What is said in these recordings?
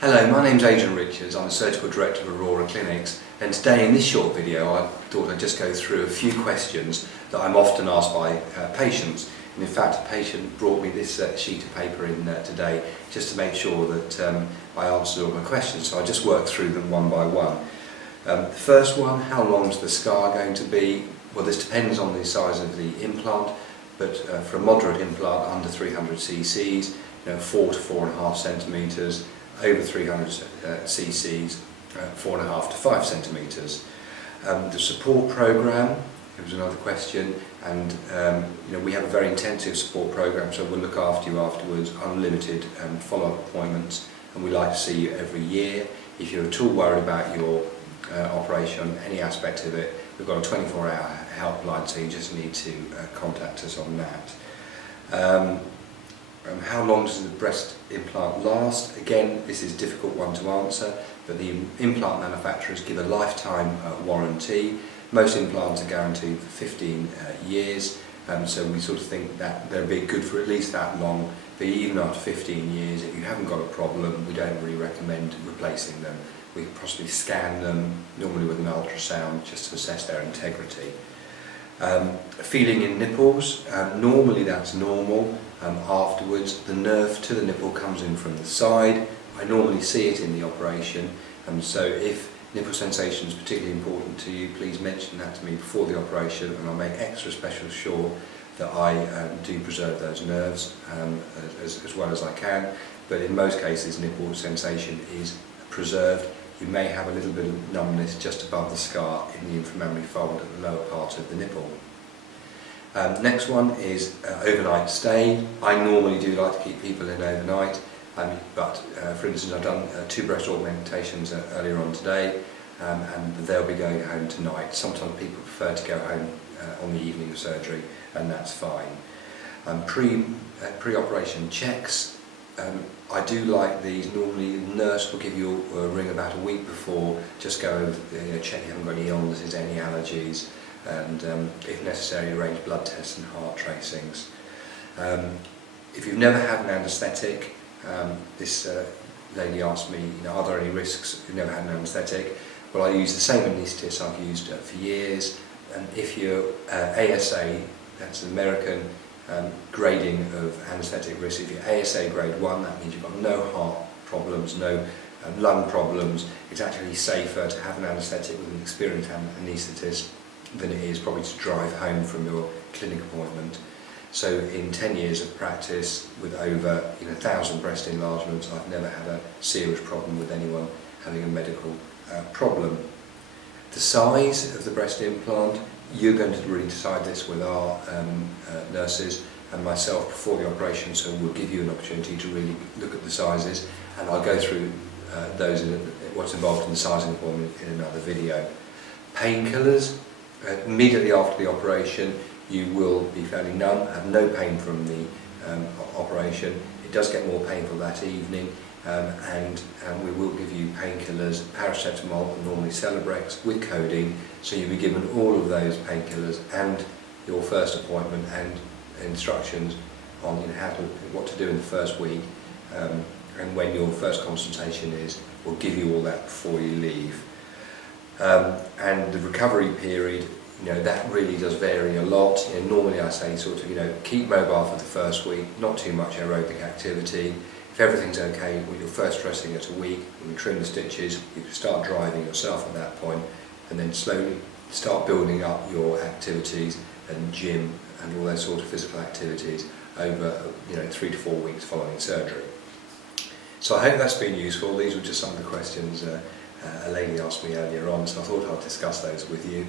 Hello, my name's Adrian Richards. I'm the Surgical Director of Aurora Clinics, and today in this short video I thought I'd just go through a few questions that I'm often asked by patients. And in fact, a patient brought me this sheet of paper in today just to make sure that I answered all my questions, so I just worked through them one by one. The first one, how long is the scar going to be? Well, this depends on the size of the implant, but for a moderate implant under 300 cc's, 4 to 4.5 centimetres, over 300 cc's, 4.5 to 5 centimetres. The support programme, it was another question, and we have a very intensive support programme, so we'll look after you afterwards, unlimited follow-up appointments, and we like to see you every year. If you're at all worried about your operation, any aspect of it, we've got a 24-hour helpline, so you just need to contact us on that. How long does the breast implant last? Again, this is a difficult one to answer, but the implant manufacturers give a lifetime warranty. Most implants are guaranteed for 15 years, so we sort of think that they'll be good for at least that long. But even after 15 years, if you haven't got a problem, we don't really recommend replacing them. We can possibly scan them, normally with an ultrasound, just to assess their integrity. Feeling in nipples, normally that's normal. Afterwards, the nerve to the nipple comes in from the side. I normally see it in the operation, so if nipple sensation is particularly important to you, please mention that to me before the operation, and I'll make extra special sure that I do preserve those nerves as well as I can. But in most cases, nipple sensation is preserved. You may have a little bit of numbness just above the scar in the inframammary fold at the lower part of the nipple. Next one is overnight stay. I normally do like to keep people in overnight, but for instance, I've done 2 breast augmentations earlier on today, and they'll be going home tonight. Sometimes people prefer to go home on the evening of surgery, and that's fine. Pre-operation checks. I do like these. Normally the nurse will give you a ring about a week before, just go over, check you haven't got any illnesses, any allergies, and if necessary arrange blood tests and heart tracings. If you've never had an anaesthetic, this lady asked me, are there any risks if you've never had an anaesthetic? Well, I use the same anaesthetist I've used for years, and if you're ASA, that's an American grading of anaesthetic risk. If you're ASA grade 1, that means you've got no heart problems, no lung problems. It's actually safer to have an anaesthetic with an experienced anaesthetist than it is probably to drive home from your clinic appointment. So in 10 years of practice with over 1,000 breast enlargements, I've never had a serious problem with anyone having a medical problem. The size of the breast implant, you're going to really decide this with our nurses and myself before the operation, so we'll give you an opportunity to really look at the sizes, and I'll go through those what's involved in the sizing appointment in another video. Painkillers, immediately after the operation you will be fairly numb, have no pain from the operation. It does get more painful that evening, and we will give you painkillers, paracetamol and normally Celebrex with codeine, so you'll be given all of those painkillers and your first appointment and instructions on what to do in the first week, and when your first consultation is. We'll give you all that before you leave. And the recovery period, that really does vary a lot. Normally I say keep mobile for the first week, not too much aerobic activity. If everything's okay, well, you're first dressing at a week, when you trim the stitches, you can start driving yourself at that point, and then slowly start building up your activities and gym and all those sort of physical activities over 3 to 4 weeks following surgery. So I hope that's been useful. These were just some of the questions a lady asked me earlier on, so I thought I'd discuss those with you.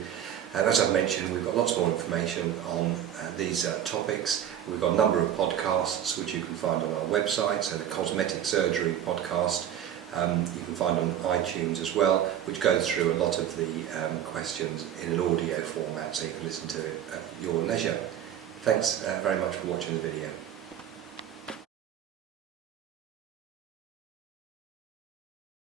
As I've mentioned, we've got lots more information on these topics. We've got a number of podcasts which you can find on our website, so the Cosmetic Surgery podcast you can find on iTunes as well, which goes through a lot of the questions in an audio format, so you can listen to it at your leisure. Thanks very much for watching the video.